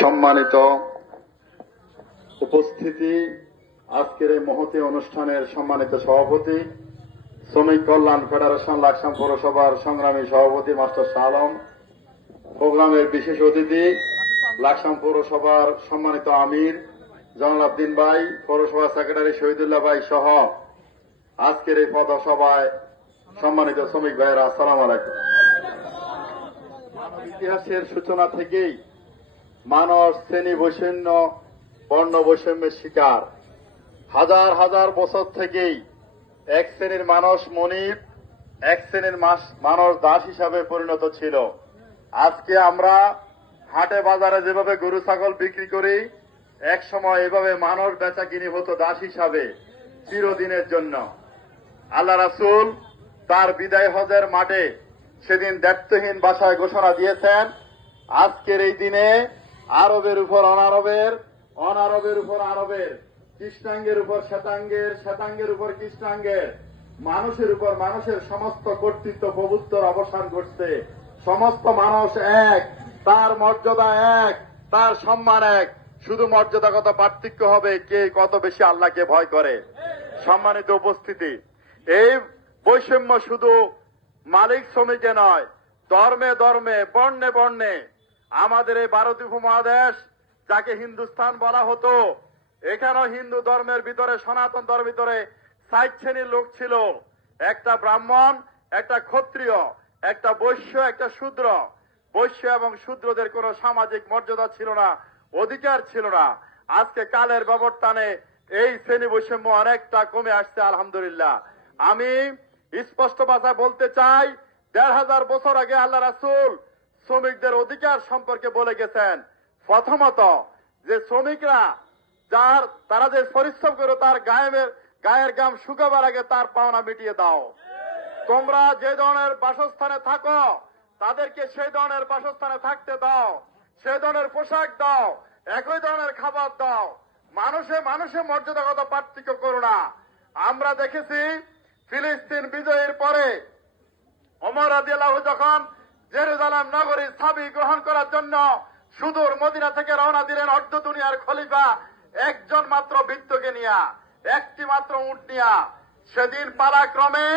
সম্মানিত উপস্থিতি, আজকের এই মহতি অনুষ্ঠানের সম্মানিত সভাপতি, শ্রমিক কল্যাণ ফেডারেশন, লাকসাম পৌরসভার সংগ্রামী সভাপতি মাস্টার শাহ আলম, প্রোগ্রামের বিশেষ অতিথি, লাকসাম পৌরসভার সম্মানিত আমির জনলাবদিন ভাই পৌরসভা সেক্রেটারি শহীদুল্লাহ ভাই সহ আজকের এই পদসভায় সম্মানিত শ্রমিক ভাইয়েরা, আসসালাম আলাইকুম। ইতিহাসের সূচনা থেকেই মানুষ শ্রেণি বৈষম্য, বর্ণ বৈষম্যের শিকার। হাজার হাজার বছর থেকেই এক শ্রেণির মানুষ মনিব, এক শ্রেণির মানুষ দাস হিসাবে পরিণত ছিল। আজকে আমরা হাটে বাজারে যেভাবে গরু, ছাগল বিক্রি করি, এক সময় এভাবে মানুষ বেচা কিনি হতো দাস হিসাবে, চিরদিনের জন্য। আল্লাহ রাসুল তার বিদায় হজের মাঠে সেদিন দায়িত্বহীন ভাষায় ঘোষণা দিয়েছেন, আজকের এই দিনে আরবের উপর অনারবের অনারবের উপর আরবের, কৃষ্ণাঙ্গের উপর শ্বেতাঙ্গের শ্বেতাঙ্গের উপর কৃষ্ণাঙ্গের, মানুষের উপর মানুষের সমস্ত কর্তৃত্ব প্রভুত্বর অবসান ঘটছে। সমস্ত মানুষ এক, তার মর্যাদা এক, তার সম্মান এক। শুধু মর্যাদাগত পার্থক্য হবে কে কত বেশি আল্লাহকে ভয় করে। সম্মানিত উপস্থিতি, এই বৈষম্য শুধু মালিক শ্রমিকে নয়, ধর্মে ধর্মে, বর্ণে বর্ণে। আমাদের এই ভারতীয় উপমহাদেশ, যাকে হিন্দুস্তান বলা হতো, এখানেও হিন্দু ধর্মের ভিতরে, সনাতন ধর্মের ভিতরে ষাট শ্রেণির লোক ছিল। একটা ব্রাহ্মণ, একটা ক্ষত্রিয়, একটা বৈশ্য, একটা শূদ্র। বৈশ্য এবং শূদ্রদের কোনো সামাজিক মর্যাদা ছিল না, অধিকার ছিল না। আজকে কালের ব্যবর্তানে এই শ্রেণি বৈষম্য অনেকটা কমে আসছে, আলহামদুলিল্লাহ। আমি স্পষ্ট ভাষায় বলতে চাই, দেড় হাজার বছর আগে আল্লাহ রাসুল শ্রমিকদের অধিকার সম্পর্কে বলে গেছেন। প্রথমত, যে শ্রমিকরা, যার, তারা যে পরিশ্রম করে তার গায়ের গায়ের গাম শুকাবার আগে তার পাওনা মিটিয়ে দাও। তোমরা যে ধরনের বাসস্থানে থাকো, তাদেরকে সেই ধরনের বাসস্থানে থাকতে দাও। সেই ধরনের পোশাক দাও, একই ধরনের খাবার দাও। মানুষে মানুষে মর্যাদাগত পার্থক্য করো না। আমরা দেখেছি ফিলিস্তিন বিজয়ের পরে অমর আদিয়াল্লাহ যখন জেরুজালাম নগরী সাবি গ্রহণ করার জন্য সুদূর মদিনা থেকে রওনা দিলেন অর্ধ দুনিয়ার খলিফা, একজন মাত্র বৃত্তকে নিয়া, একটি মাত্র উঠ নিয়া। সেদিন পালাক্রমে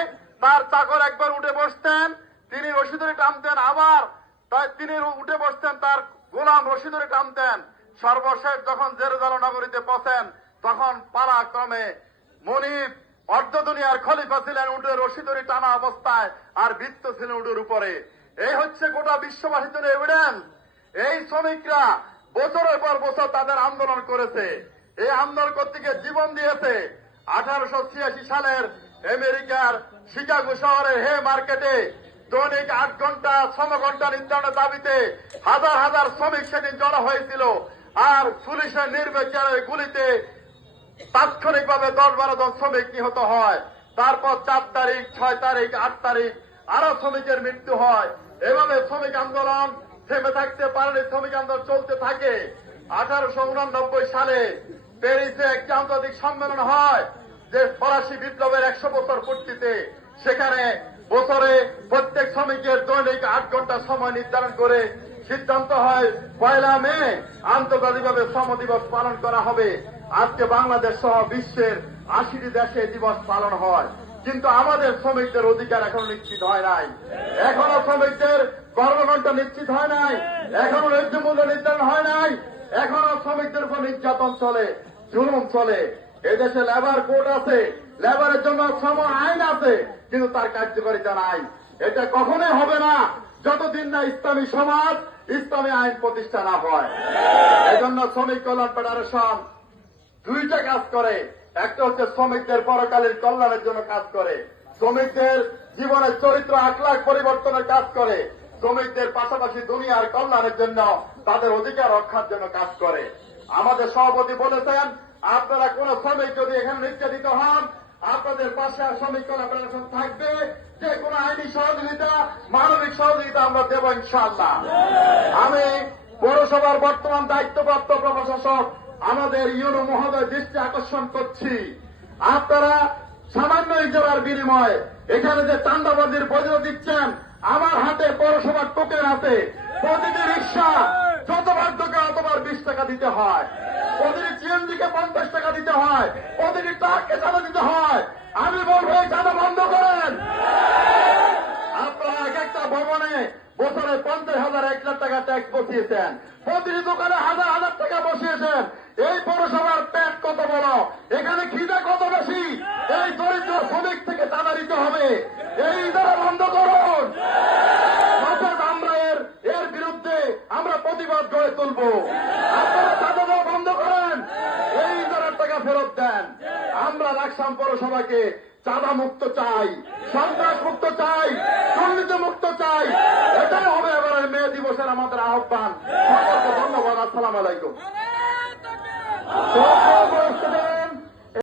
তার চাকর একবার উঠে বসতেন, তিনি রশি টানতেন আবার তিনি উঠে বসতেন তার গোলাম রশি টানতেন। সর্বশেষ যখন জেরুজালাম নগরীতে পৌঁছেন, তখন পালাক্রমে মনিব অর্ধ দুনিয়ার খলিফা ছিলেন উটের রশি ধরে টানা অবস্থায় আর বৃত্ত ছিলেন উটের উপরে। এই হচ্ছে গোটা বিশ্ববাসীর জন্য এভিডেন্স এই শ্রমিকরা বছরের পর বছর তাদের আন্দোলন করেছে। এই আন্দোলন করতে গিয়ে জীবন দিয়েছে। আঠারোশো ছিয়াশি সালের আমেরিকার শিকাগো শহরের হে মার্কেটে দৈনিক আট ঘণ্টা শ্রম ঘণ্টা নির্ধারণের দাবিতে হাজার হাজার শ্রমিক সেদিন জড়ো হয়েছিল। আর পুলিশের নির্বিচারের গুলিতে তাৎক্ষণিকভাবে দশ বারো জন শ্রমিক নিহত হয়। তারপর চার তারিখ, ছয় তারিখ, আট তারিখ আরও শ্রমিকের মৃত্যু হয়। এভাবে শ্রমিক আন্দোলন থেমে থাকতে পারেনি, শ্রমিক আন্দোলন চলতে থাকে। আঠারোশো উনানব্বই সালে প্যারিসে একটি আন্তর্জাতিক সম্মেলন হয়, যে ফরাসি বিপ্লবের একশো বছর পূর্তিতে। সেখানে বছরে প্রত্যেক শ্রমিকের দৈনিক আট ঘণ্টা সময় নির্ধারণ করে সিদ্ধান্ত হয়, পয়লা মে আন্তর্জাতিকভাবে শ্রম দিবস পালন করা হবে। আজকে বাংলাদেশ সহ বিশ্বের আশিটি দেশে দিবস পালন হয়। কিন্তু আমাদের শ্রমিকদের অধিকার এখনও নিশ্চিত হয় নাই। এখনও শ্রমিকদের কর্মঘণ্টা নিশ্চিত হয় নাই। এখনও ন্যায্য মূল্য নির্ধারণ হয় নাই। এখনও শ্রমিকদের উপর নির্যাতন চলে, জুলুম চলে। এদেশে লেবার কোর্ট আছে। লেবারের জন্য শ্রম আইন আছে, কিন্তু তার কার্যকারিতা নাই। এটা কখনোই হবে না। যতদিন না ইসলামী সমাজ ইসলামী আইন প্রতিষ্ঠা না হয়। এজন্য শ্রমিক কল্যাণ ফেডারেশন দুইটা কাজ করে। একটা হচ্ছে শ্রমিকদের পরকালীন কল্যাণের জন্য কাজ করে। শ্রমিকদের জীবনের চরিত্র, আখলাখ পরিবর্তনের কাজ করে। শ্রমিকদের পাশাপাশি দুনিয়ার কল্যাণের জন্য তাদের অধিকার রক্ষার জন্য কাজ করে। আমাদের সভাপতি বলেছেন, আপনারা কোন শ্রমিক যদি এখানে নির্যাতিত হন আপনাদের পাশে শ্রমিক ফেডারেশন থাকবে। যে কোনো আইনি সহযোগিতা মানবিক সহযোগিতা আমরা দেব ইনশাআল্লাহ। আমি পৌরসভার বর্তমান দায়িত্বপ্রাপ্ত প্রশাসক আমাদের ইউনো মহোদয় দৃষ্টি আকর্ষণ করছি। আপনারা সামান্য ইজারার বিনিময়ে এখানে যে চান্দাবাজির বৈধ দিচ্ছেন আমার হাতে পৌরসভার টোকেন হাতে প্রতিটি রিক্সা যত পর বিশ টাকা দিতে হয়। প্রতিটি সিএনজিকে পঞ্চাশ টাকা দিতে হয় প্রতিটি ট্রাককে চাঁদা হয় আমি বলব, এই চাঁদা বন্ধ করেন। আপনারা এক একটা ভবনে বছরে পঞ্চাশ হাজার, এক লাখ টাকা ট্যাক্স বসিয়েছেন। প্রতিটি দোকানে হাজার হাজার টাকা বসিয়েছেন। এই পৌরসভার পেট কত বড়? এখানে খিদা কত বেশি? এই দরিদ্র শ্রমিক থেকে চাঁদা দিতে হবে। এই দ্বারা বন্ধ করুন। আমরা এর এর বিরুদ্ধে আমরা প্রতিবাদ গড়ে তুলব। আপনারা চাঁদা দেওয়া বন্ধ করেন এই দ্বারা টাকা ফেরত দেন আমরা লাকসাম পৌরসভাকে চাঁদা মুক্ত চাই সন্ত্রাস মুক্ত চাই দুর্নীতি মুক্ত চাই এটাই হবে এবারের মে দিবসের আমাদের আহ্বান ধন্যবাদ আসসালাম আলাইকুম